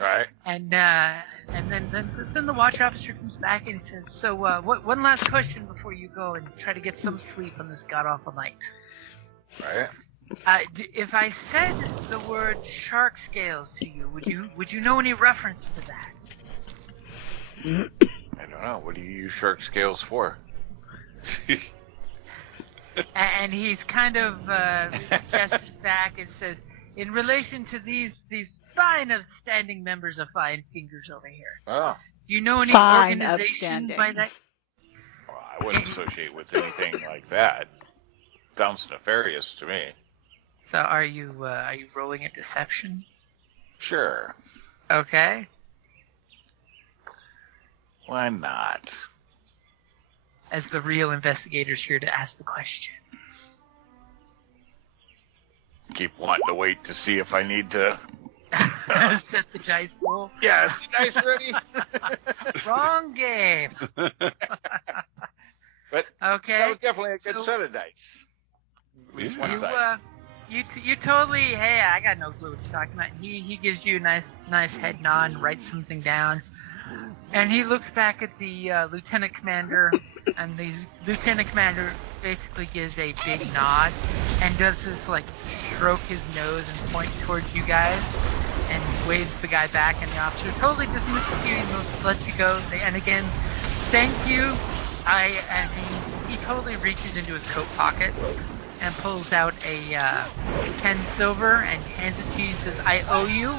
Right. And then the watch officer comes back and he says, so one last question before you go and try to get some sleep on this god-awful night. Right. If I said the word shark scales to you, would you know any reference to that? I don't know. What do you use shark scales for? And he's kind of gestures back and says, in relation to these fine upstanding members of Five Fingers over here. Oh. Do you know any Fine organization upstanding. by that? Well, I wouldn't associate with anything like that. Sounds nefarious to me. So are you rolling a deception? Sure. Okay. Why not? As the real investigator's here to ask the question. Keep wanting to wait to see if I need to. Set the dice pool. Yeah, is the dice ready? Wrong game. But Okay. that was definitely a good So- set of dice. At least one You side. you totally, hey, I got no clue what you're talking about. He gives you a nice head nod and writes something down. And he looks back at the lieutenant commander, and the lieutenant commander basically gives a big nod and does this like stroke his nose and point towards you guys and waves the guy back, and the officer totally dismisses you and lets you go. And again, thank you. And he totally reaches into his coat pocket and pulls out a 10 silver and hands it to you and says, I owe you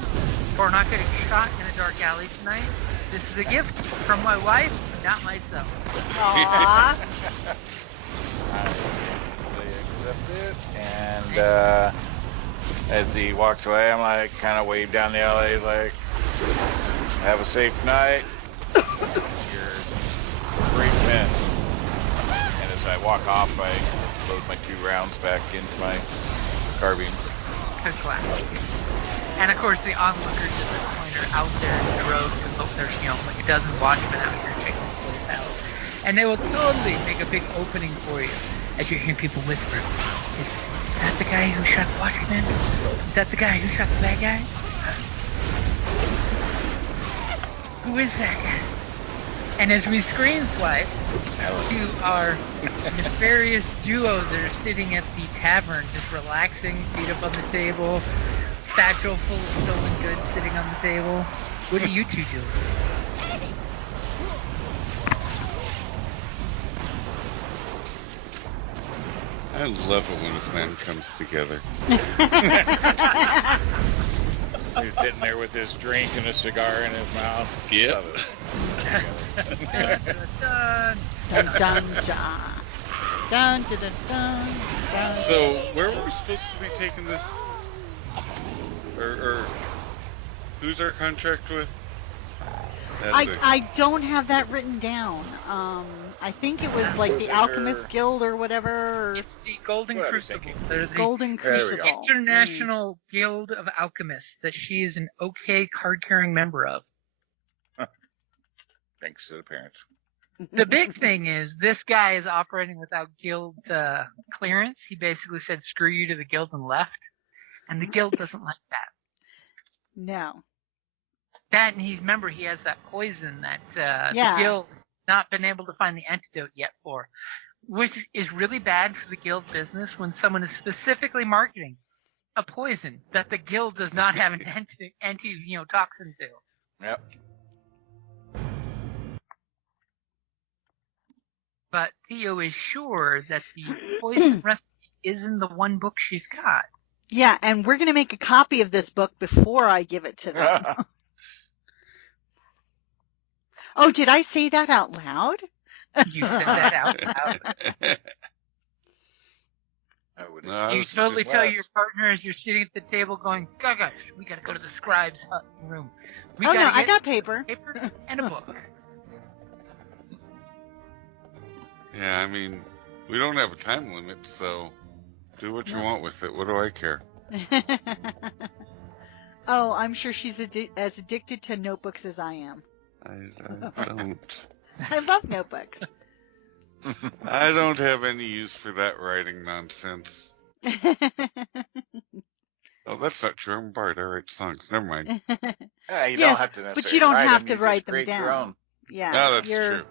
for not getting shot in a dark alley tonight. This is a gift from my wife, not myself. Aww. I accept it, and as he walks away, I'm like, kind of wave down the alley, like, have a safe night. You're great men. And as I walk off, I load my 2 rounds back into my carbine. Good class. And of course, the onlookers at this point are out there in the road because there's, like a dozen watchmen out here checking the place out. And they will totally make a big opening for you as you hear people whisper, is that the guy who shot the watchman? Is that the guy who shot the bad guy? Who is that guy? And as we screen swipe to our nefarious duo that are sitting at the tavern, just relaxing, feet up on the table, satchel full of stolen goods sitting on the table. What are you two doing? I love it when a plan comes together. He's sitting there with his drink and a cigar in his mouth. Yep. Love Dun, dun, dun. Dun dun dun. Dun dun dun dun. Dun. So, where were we supposed to be taking this? Or who's our contract with? I don't have that written down. I think it was like the Alchemist Guild or whatever. It's the Golden What I was Crucible. thinking. They're the Golden There we go. Crucible. International Guild of Alchemists that she is an okay card-carrying member of. Thanks to the parents. The big thing is this guy is operating without guild clearance. He basically said screw you to the guild and left. And the guild doesn't like that. No. That, and remember, he has that poison that Yeah. the guild not been able to find the antidote yet for, which is really bad for the guild business when someone is specifically marketing a poison that the guild does not have an toxin to. Yep. But Theo is sure that the poison recipe is in the one book she's got. Yeah, and we're going to make a copy of this book before I give it to them. Oh, did I say that out loud? You said that out loud. I would No, I You was totally just- tell your partner as you're sitting at the table going, gosh, we gotta go to the scribe's hut room. We Oh, no, gotta I get got paper. paper and a book. Yeah, I mean, we don't have a time limit, so do what you want with it. What do I care? Oh, I'm sure she's as addicted to notebooks as I am. I don't. I love notebooks. I don't have any use for that writing nonsense. Oh, that's not true. I'm a bard. I write songs. Never mind. Yeah, you Yes, don't have to necessarily but you don't write have them, to you write just them create your down. own. Yeah, No, that's you're- true.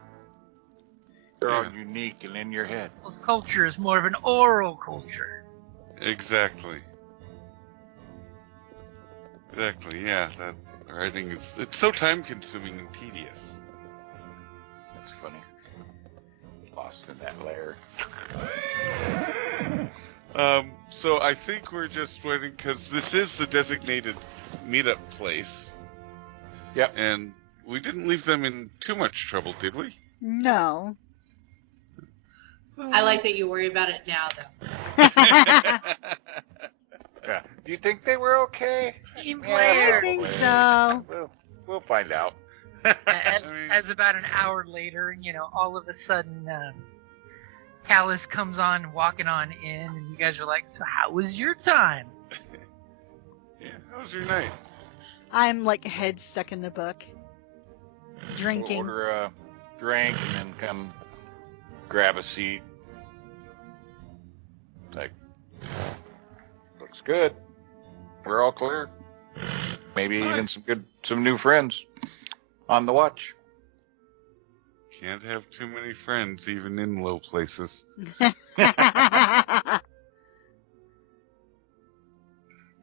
They're all Yeah. unique and in your head. People's culture is more of an oral culture. Exactly. Exactly, yeah. That writing it's so time consuming and tedious. That's funny. Lost in that layer. So I think we're just waiting because this is the designated meetup place. Yep. And we didn't leave them in too much trouble, did we? No. I like that you worry about it now, though. Yeah. Do you think they were okay? Team Yeah, player. I think probably. so. We'll find out. As about an hour later, all of a sudden, Callus comes on, walking on in, and you guys are like, so how was your time? Yeah, how was your night? I'm like head stuck in the book. Drinking. We'll order a drink and then come grab a seat. Like, looks good. We're all clear. Maybe even some new friends on the watch. Can't have too many friends, even in low places.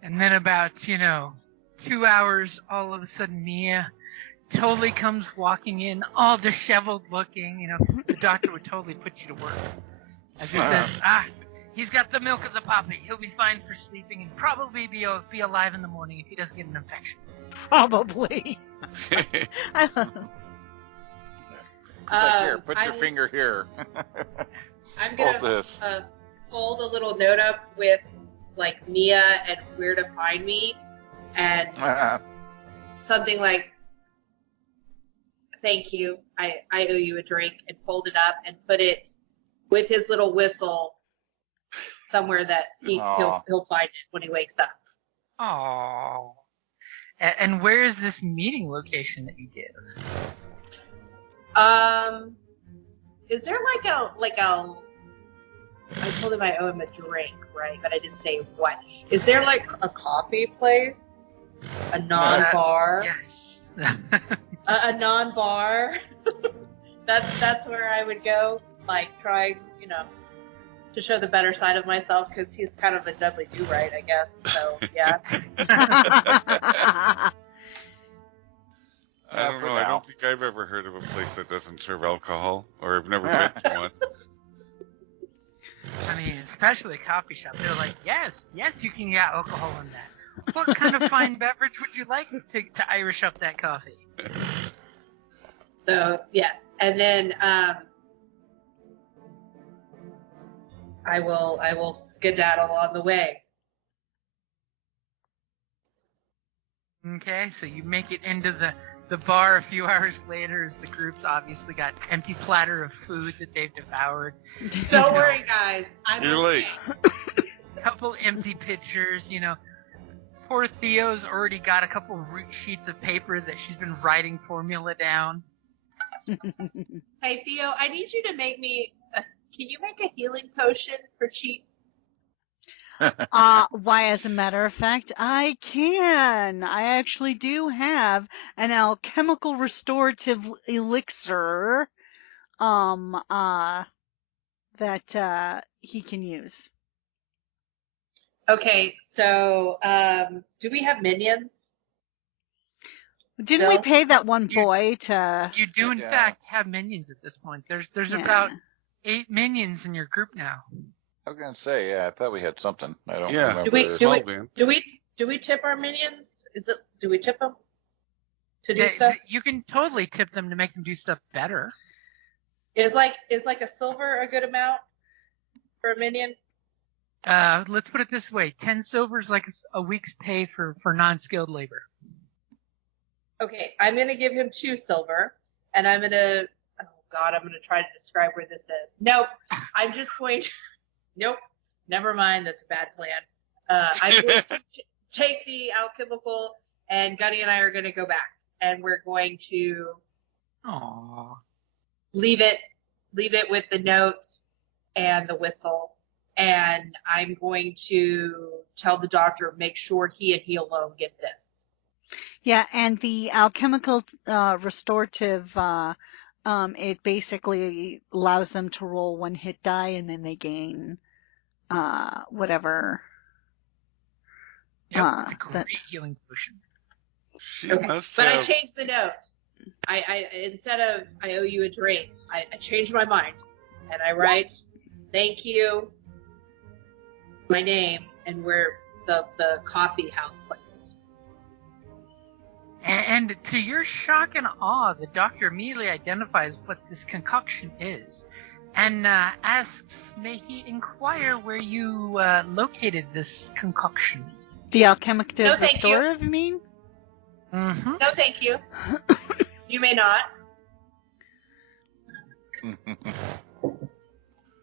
And then about, 2 hours, all of a sudden Mia totally comes walking in, all disheveled looking. The doctor would totally put you to work. As he says, he's got the milk of the poppy. He'll be fine for sleeping and probably be alive in the morning if he doesn't get an infection. Probably. Like, here, put your finger here. I'm Hold gonna this. fold a little note up with like Mia and where to find me, and something like, "Thank you, I owe you a drink," and fold it up and put it with his little whistle somewhere that he'll find it when he wakes up. Aww. And where is this meeting location that you give? Is there like a I told him I owe him a drink, right? But I didn't say what. Is there like a coffee place? A non-bar? Yes. A non-bar? That's where I would go, like trying, to show the better side of myself, because he's kind of a Dudley Do-Right, I guess. So, yeah. I don't know. I don't think I've ever heard of a place that doesn't serve alcohol, or I've never been to one. I mean, especially a coffee shop. They're like, yes, you can get alcohol in that. What kind of fine beverage would you like to Irish up that coffee? So, yes. And then I will skedaddle on the way. Okay, so you make it into the bar a few hours later as the group's obviously got empty platter of food that they've devoured. Don't worry, guys. I'm You're okay. late. Couple empty pitchers, Poor Theo's already got a couple sheets of paper that she's been writing formula down. Hey, Theo, I need you to make me. Can you make a healing potion for cheap? Why, as a matter of fact, I can. I actually do have an alchemical restorative elixir, that, he can use. Okay, so do we have minions? Didn't Still? we pay that one boy to... You do, in Yeah. fact, have minions at this point. There's Yeah. about 8 minions in your group now. I was gonna say, yeah, I thought we had something. I don't Yeah. remember. Do we tip our minions? Do we tip them to do Yeah, stuff? you can totally tip them to make them do stuff better. Is like a silver a good amount for a minion? Let's put it this way: 10 silver is like a week's pay for non-skilled labor. Okay, I'm gonna give him 2 silver, and I'm gonna. Oh God, I'm gonna try to describe where this is. Nope, I'm just going. Nope, never mind. That's a bad plan. I'm going to take the alchemical, and Gunny and I are gonna go back, and we're going to Aww. leave it with the note and the whistle, and I'm going to tell the doctor, make sure he and he alone get this. Yeah, and the alchemical restorative, it basically allows them to roll 1 hit die, and then they gain whatever. Yep, it's a but- great healing potion. She Okay, must but I have. changed the note. I instead of I owe you a drink, I changed my mind, and I write, thank you, my name, and where the coffee house place. And to your shock and awe, the doctor immediately identifies what this concoction is, and asks, may he inquire where you located this concoction? The alchemical No, thank you. restorative, you mean? Mm-hmm. No, thank you. You may not.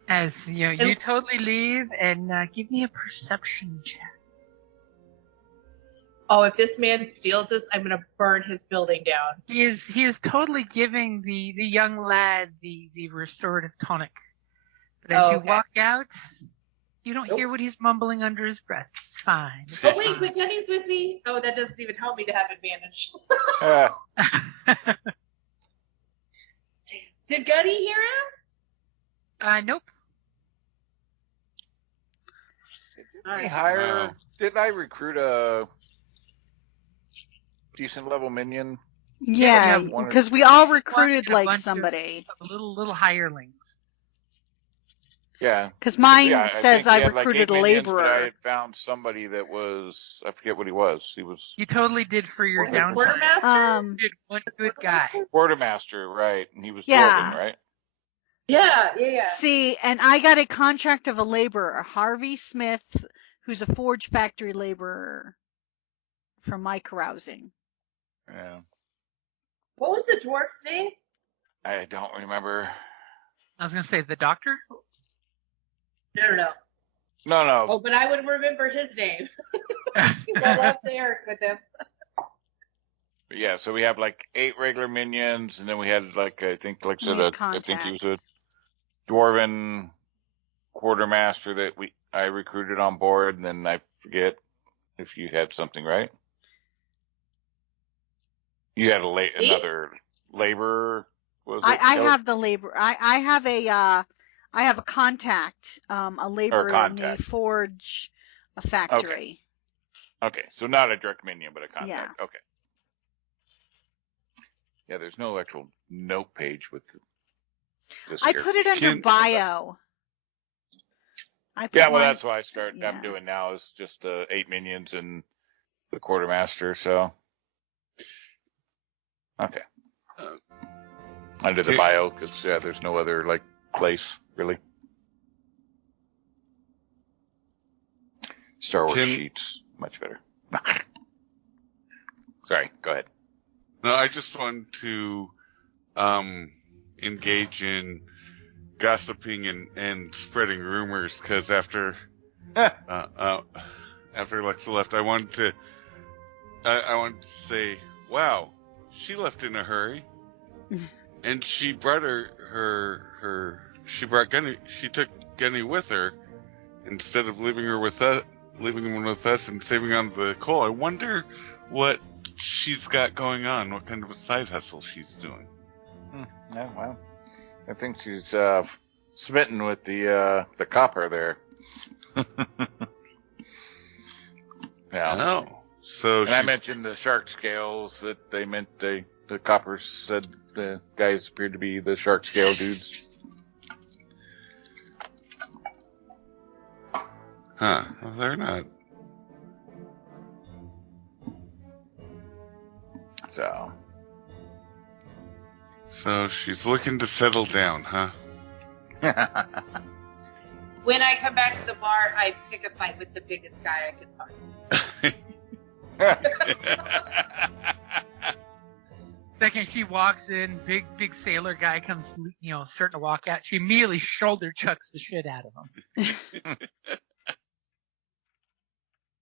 As you totally leave, and give me a perception check. Oh, if this man steals this, I'm gonna burn his building down. He is totally giving the young lad the restorative tonic. But as you Okay. walk out, you don't Nope. hear what he's mumbling under his breath. It's fine. It's Oh wait, fine. but Gunny's with me. Oh, that doesn't even help me to have advantage. Did Gunny hear him? Nope. Didn't I recruit a decent level minion? Yeah, Yeah, because we all One recruited and a like bunch somebody. of little hirelings. Yeah. Because mine Yeah, says think I he had, like, recruited 8 a minions, but I laborer. had found somebody that was, I forget what he was. He was You totally did for your The downside. quartermaster? You did one good guy. quartermaster, right? And he was Yeah. dwarven, right? Yeah. See, and I got a contract of a laborer, Harvey Smith, who's a forge factory laborer from my carousing. Yeah. What was the dwarf's name? I don't remember. I was gonna say the doctor. No. No. Oh, but I would remember his name. I left Eric with him. But yeah, so we have like 8 regular minions, and then we had like, I think, like I said, I think he was a Contacts. dwarven quartermaster that I recruited on board, and then I forget if you had something, right? You had another laborer. Was it? I have the labor. I have a contact, a laborer in the contact. forge factory. Okay, so not a direct minion, but a contact. Yeah. Okay. Yeah, there's no actual note page with this I here. put it under Can- bio. I put Yeah, well, mine- that's what Yeah. I'm doing now is just 8 minions and the quartermaster. So, okay, under the Okay. bio because there's no other like place really. Star Wars Can- sheets much better. Sorry, go ahead. No, I just want to engage in gossiping and spreading rumors, because after Alexa left, I wanted to say, wow, she left in a hurry, and she brought she took Gunny with her instead of leaving him with us and saving on the coal. I wonder what she's got going on, what kind of a side hustle she's doing. Yeah, well, I think she's smitten with the copper there. Yeah. Oh, so and I mentioned the shark scales that they meant the coppers said the guys appeared to be the shark scale dudes. Huh? Well, they're not. So she's looking to settle down, huh? When I come back to the bar, I pick a fight with the biggest guy I can find. Second she walks in, big sailor guy comes, starting to walk out. She immediately shoulder chucks the shit out of him.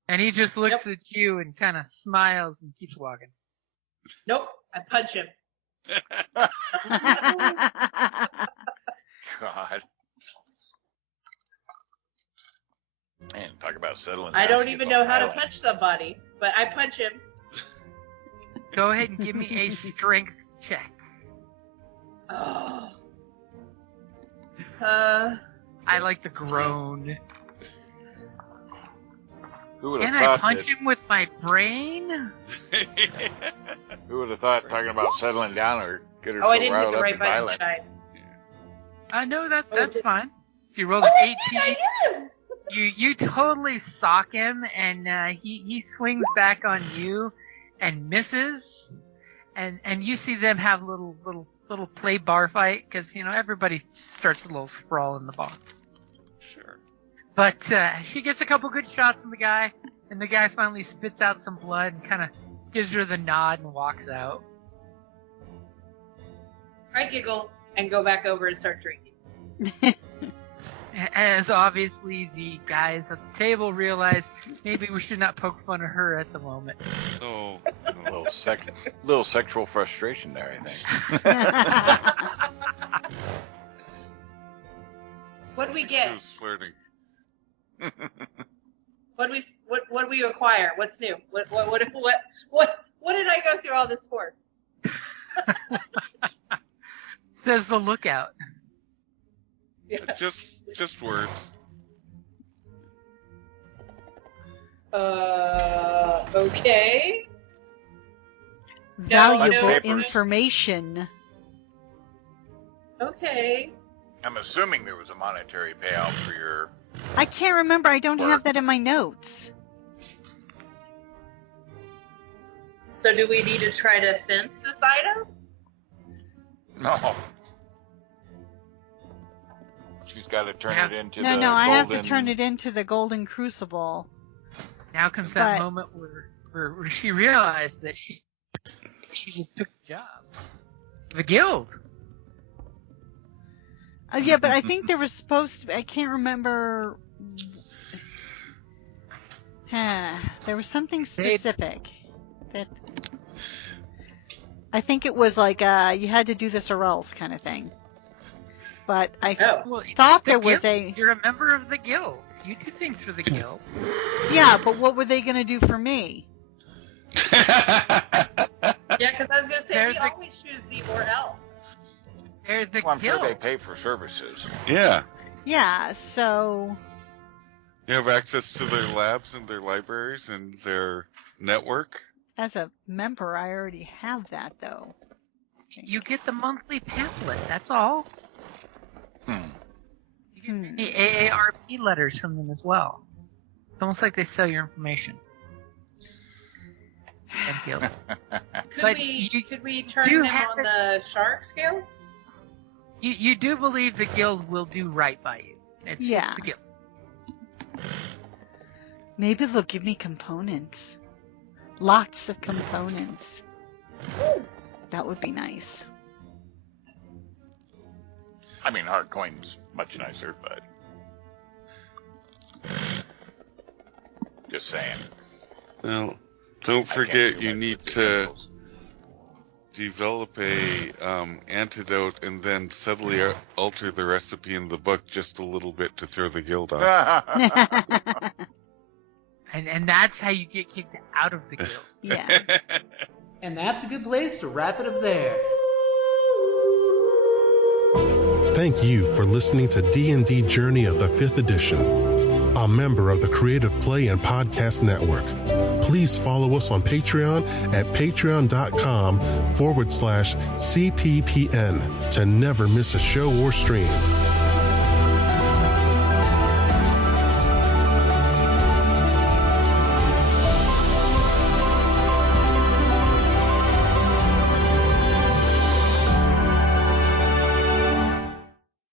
And he just looks at you and kind of smiles and keeps walking. Nope, I punch him. God. Man, talk about settling. I don't even know how to punch somebody, but I punch him. Go ahead and give me a strength check. Oh. I like the groan. Who would have Can thought I punch him with my brain? Who would have thought talking about settling down or get her I so didn't hit riled the up right and button, violent? did I? No, that's fine. If you rolled an 18, you totally sock him, and he swings back on you and misses, and you see them have little play bar fight, because everybody starts a little sprawl in the bar. Sure. But she gets a couple good shots on the guy, and the guy finally spits out some blood and kind of gives her the nod and walks out. I giggle and go back over and start drinking. As obviously the guys at the table realize maybe we should not poke fun of her at the moment. Oh, A little sexual frustration there, I think. What do we get? She was flirting. What do we acquire? What's new? What did I go through all this for? Says the lookout. Yeah. Just words. Okay. Valuable No. information. Okay. I'm assuming there was a monetary payout for your... I can't remember. I don't Work. have that in my notes. So do we need to try to fence this item? No. She's got to turn it into the No, I have to golden- turn it into the golden crucible. Now comes that But- moment where she realized that she just took the job. The guild. Oh, yeah, but I think there was supposed to be, I can't remember. There was something specific that I think it was like you had to do this or else kind of thing. But I Well, thought the there was guild, You're a member of the guild. You do things for the guild. Yeah, but what were they going to do for me? Yeah, because I was going to say, There's we a- always choose the or else. They're the Well, I'm sure guild. they pay for services. Yeah. Yeah, so You have access to their labs and their libraries and their network. as a member, I already have that though. You get the monthly pamphlet. That's all. You get the AARP letters from them as well. It's almost like they sell your information. And guild. But Could we turn do them have on the shark scales? You do believe the guild will do right by you. It's Yeah. the guild. Maybe they'll give me components. Lots of components. That would be nice. I mean, hard coin's much nicer, but just saying. Well, don't I can't forget do you my need fifty to samples. develop a antidote and then subtly alter the recipe in the book just a little bit to throw the guild off. And that's how you get kicked out of the guild. Yeah. And that's a good place to wrap it up there. Thank you for listening to D&D Journey of the 5th Edition, a member of the Creative Play and Podcast Network. Please follow us on Patreon at patreon.com/CPPN to never miss a show or stream.